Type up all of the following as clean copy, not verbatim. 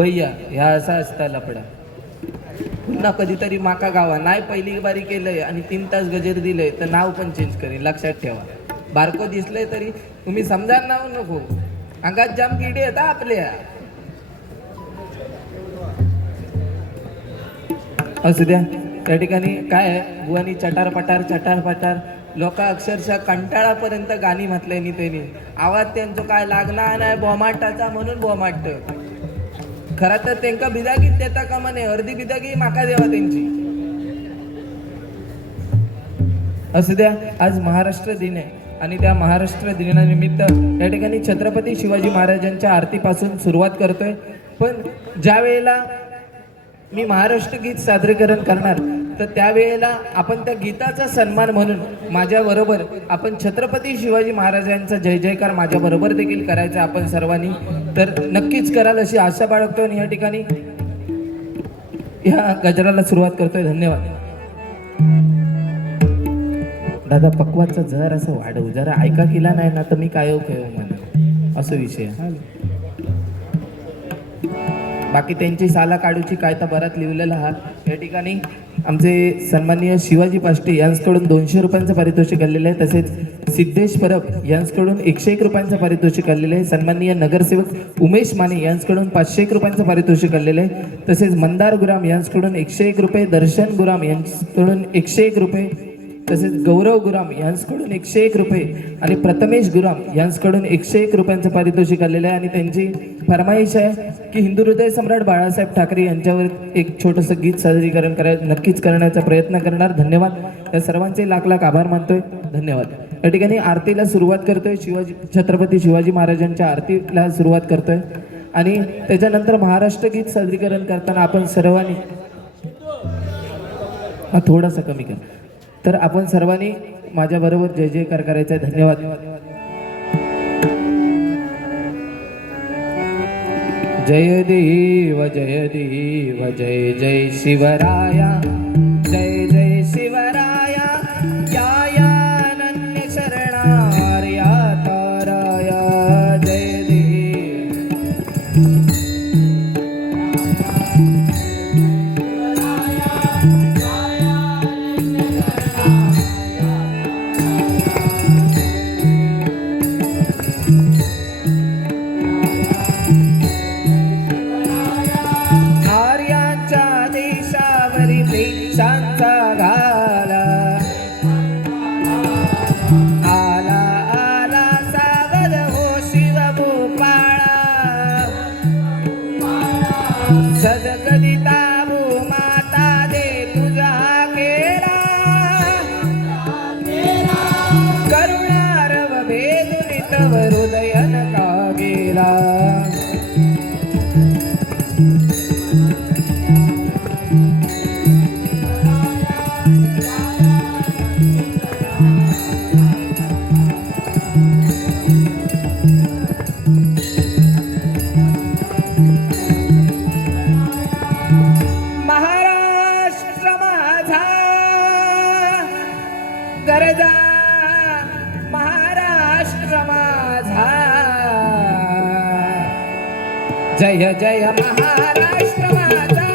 भैया ह्या असा असता लपडा. पुन्हा कधीतरी माका गावा नाही पहिली बारी केलंय आणि 3 तास गजेर दिलंय तर नाव पण चेंज करेन, लक्षात ठेवा. बारको दिसलंय तरी तुम्ही समजा नाव नको, अंगात जाम किडे येतात आपल्या. असू द्या. त्या ठिकाणी काय आहे, बुवानी चटार पटार लोक अक्षरशः कंटाळापर्यंत गाणी म्हटले त्यांनी. आवाज त्यांचा काय लागला नाही बोमाटाचा म्हणून बोमाट. खरा तर त्यांना बिदागीत देता का म्हणे, अर्धी बिदागी माका देवा त्यांची. असू द्या. आज महाराष्ट्र दिन आहे आणि त्या महाराष्ट्र दिनानिमित्त या ठिकाणी छत्रपती शिवाजी महाराजांच्या आरतीपासून सुरुवात करतोय. पण ज्या वेळेला मी महाराष्ट्र गीत सादरीकरण करणार तर त्यावेळेला आपण त्या गीताचा सन्मान म्हणून माझ्याबरोबर आपण छत्रपती शिवाजी महाराजांचा जय जयकार माझ्याबरोबर देखील करायचा आपण सर्वांनी. तर नक्कीच कराल अशी आशा बाळगतो आणि या ठिकाणी ह्या गजराला सुरुवात करतोय. धन्यवाद. दादा पक्वाचा जर असं वाढव, जरा ऐका केला नाही ना तर मी काय म्हणा असं विषय. बाकी त्यांची साला काढूची काय तर बरात लिहिलेला आहात. या ठिकाणी आमचे सन्माननीय शिवाजी पाष्टे यांच्याकडून 200 रुपयांचं पारितोषिक आलेलं आहे. तसेच सिद्धेश परब यांच्याकडून 101 रुपयांचं पारितोषिक आलेलं आहे. सन्माननीय नगरसेवक उमेश माने यांच्याकडून 501 रुपयांचं पारितोषिक आलेलं आहे. तसेच मंदार गुराम यांच्याकडून 101 रुपये, दर्शन गुराम यांच्याकडून 101 रुपये, तसेच गौरव गुराम यांच्याकडून 101 रुपये आणि प्रथमेश गुराम यांच्याकडून 101 रुपयांचं पारितोषिक आलेलं आहे. आणि त्यांची फरमाईश आहे की हिंदू हृदय सम्राट बाळासाहेब ठाकरे यांच्यावर एक छोटंसं गीत सादरीकरण नक्कीच करण्याचा प्रयत्न करणार. धन्यवाद. या सर्वांचे लाख लाख आभार मानतोय. धन्यवाद. या ठिकाणी आरतीला सुरुवात करतोय. छत्रपती शिवाजी महाराजांच्या आरतीला सुरुवात करतोय आणि त्याच्यानंतर महाराष्ट्र गीत सादरीकरण करताना आपण सर्वांनी थोडासा कमी कर, तर आपण सर्वांनी माझ्याबरोबर जय जयकार करायचा आहे. धन्यवाद. जय देव जय जय शिवराया, जय जय शिवराया, या अनन्य शरणार्या ताराया. जय देव वृक्षांचा घाला आला आला सावध हो शिवभूपाळा. सजगदिता भूमाता दे तुझा केला, करुणारव भेदुनी तव हृदय नका गेला. महाराष्ट्र माझा गरजा, महाराष्ट्र माझा जय जय महाराष्ट्र माझा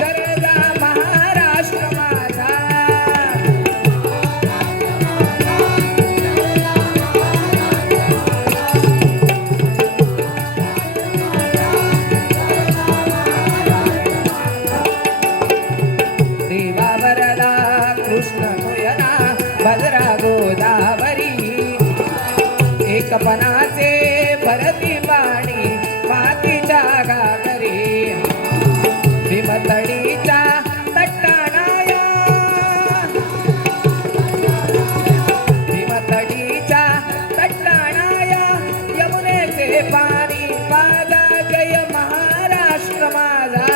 गरजा, महाराष्ट्र माझा. कृष्ण नयना भद्रा गोदावरी, एकपणाचे भरती पाणी मातीच्या घागरी. भीमतडीच्या तट्टाणाया, भीमतडीच्या तट्टाणाया यमुनेचे पाणी माझा. जय महाराष्ट्र माझा.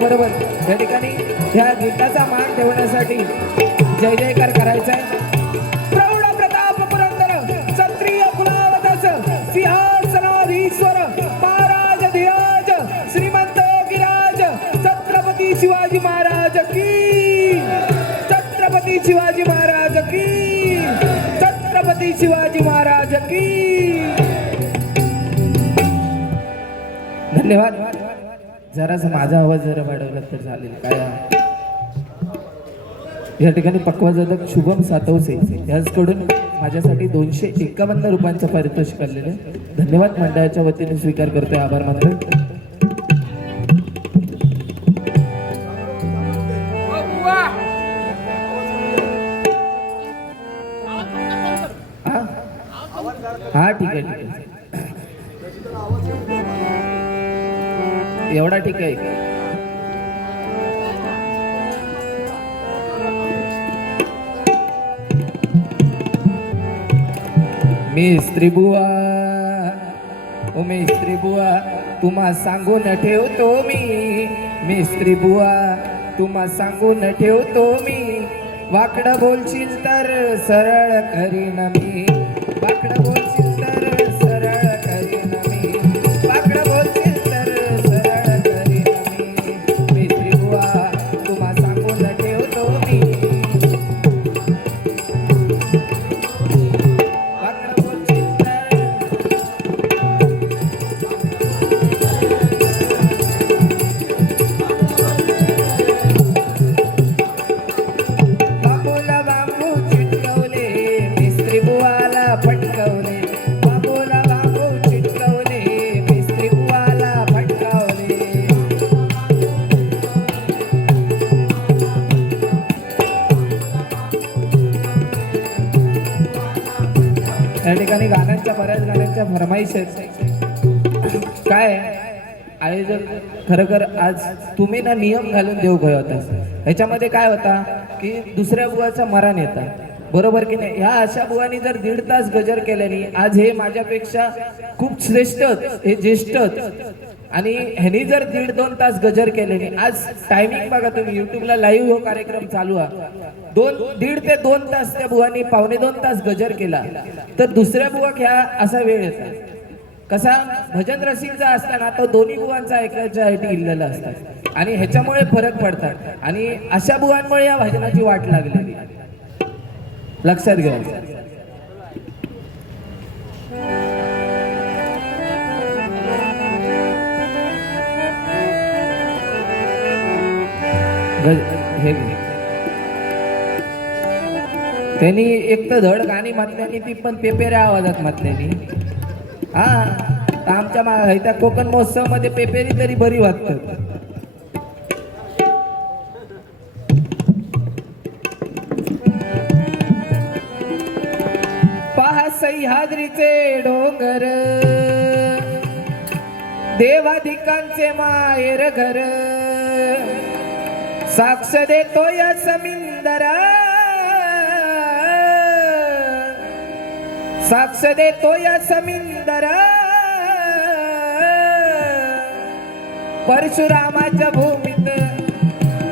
बरोबर या ठिकाणी ह्या गीताचा मान ठेवण्यासाठी जय जयकार करायचा आहे. प्रौढ प्रताप पुरंदर क्षत्रिय कुलावतस सिंहासनाधीश्वर महाराज धीराज श्रीमंत गिराज छत्रपती शिवाजी महाराज की, छत्रपती शिवाजी महाराज की, छत्रपती शिवाजी महाराज की. धन्यवाद. जरासा माझा आवाज जरा वाढवला तर चालेल काय. या ठिकाणी पक्वाजोदक शुभम सातवसे यांच्याकडून माझ्यासाठी 251 रुपयांचं पारितोषिक आलेलं आहे. धन्यवाद. मंडळाच्या वतीने स्वीकार करतोय, आभार मानतो. हा ठीक आहे, ठीक आहे, एवढा ठीक आहे. मिस्त्री बुवा, ओ मिस्त्री बुवा तुम्हा सांगून ठेवतो मी. मिस्त्री बुवा तुम्हा सांगून ठेवतो मी. वाकडं बोलशील तर सरळ करीन मी. वाकडं बोलशील तर सरळ करीन मी. वाकडं बोलशील तर सरळ करीन मी. मिस्त्री बुवा तुम्हा सांगून ठेवतो मी. वाकडं बोलशील तर बाबूला बांबू चिटकवले, मिस्त्री बुवाला फटकवले. बाबूला बांबू चिटकवले, मिस्त्री बुवाला फटकावले. या ठिकाणी गाण्यांच्या बऱ्याच गाण्यांच्या फरमाईश आहेत. काय आयोजक खरोखर आज तुम्ही ना नियम घालून देऊ गए होता. ह्याच्यामध्ये काय होता की दुसऱ्या बुवाचा मरण येता, बरोबर की नाही. ह्या अशा बुवानी जर 1.5 तास गजर केल्याने आज हे माझ्यापेक्षा खूप श्रेष्ठ हे ज्येष्ठ आणि ह्यांनी जर 1.5-2 तास गजर केल्याने आज टायमिंग बघा तुम्ही युट्यूबला लाईव्ह हो कार्यक्रम चालू आहे. 1.5 ते 2 तास त्या बुवानी 1.25-2 तास गजर केला तर दुसऱ्या बुवा ह्या असा वेळ येतो. कसा भजन रसिकचा असताना तो दोन्ही बुवांचा ऐकायच्यासाठी इल्लेला असतात आणि ह्याच्यामुळे फरक पडतात आणि अशा बुवांमुळे या भजनाची वाट लागलेली लक्षात घ्या. हे त्यांनी एक तर धड गाणी म्हटल्यानी ती पण पेपेऱ्या आवाजात म्हटल्यानी. हा आमच्या त्या कोकण महोत्सव मध्ये पेपेरी तरी बरी वाटत. पहा सह्याद्रीचे डोंगर, देवाधिकांचे माहेर घर, साक्ष देतो या समिंदरा, साक्ष देतो या समिंदरा. परशुरामाच्या भूमीत,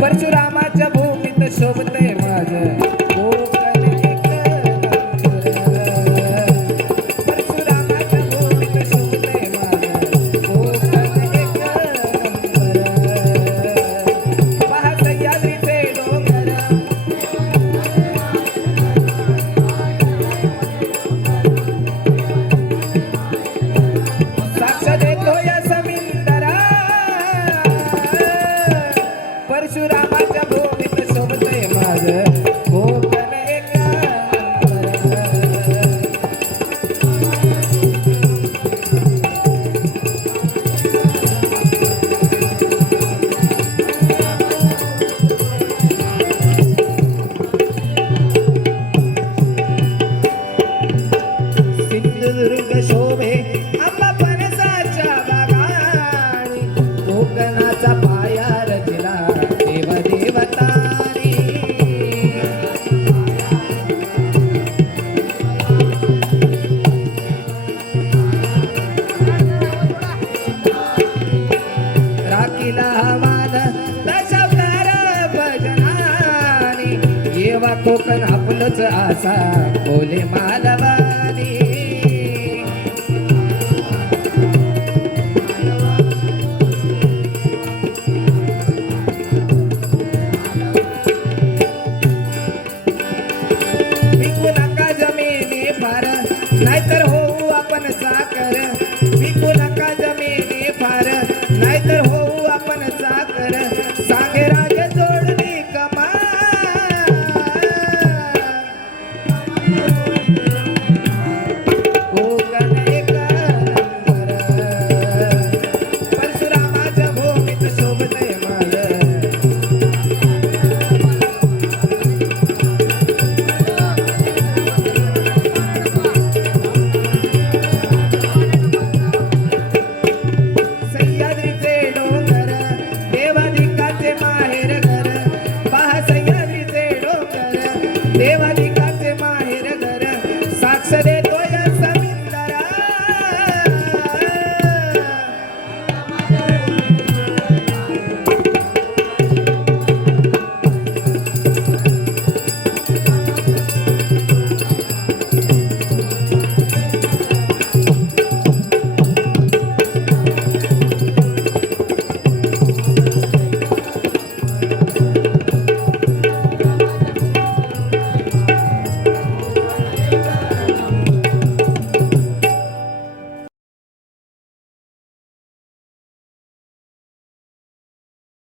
परशुरामाच्या भूमीत शोभते माझं कोकण एक नंबर. परशुरामाच्या भूमीत शोभते माझं कोकण एक नंबर. पहा सह्याद्रीचे डोंगर, साक्ष देतो या समिंदरा. परशुरामाच्या भूमीत शोभते माझं कोकण एक नंबर. सिंधुदुर्ग शोभे आंबा फणसाच्या बागाणी, कोकणाचा पाया रचला देव देवतानी. मालवा कोकण आपलंच आसा बोले मालवा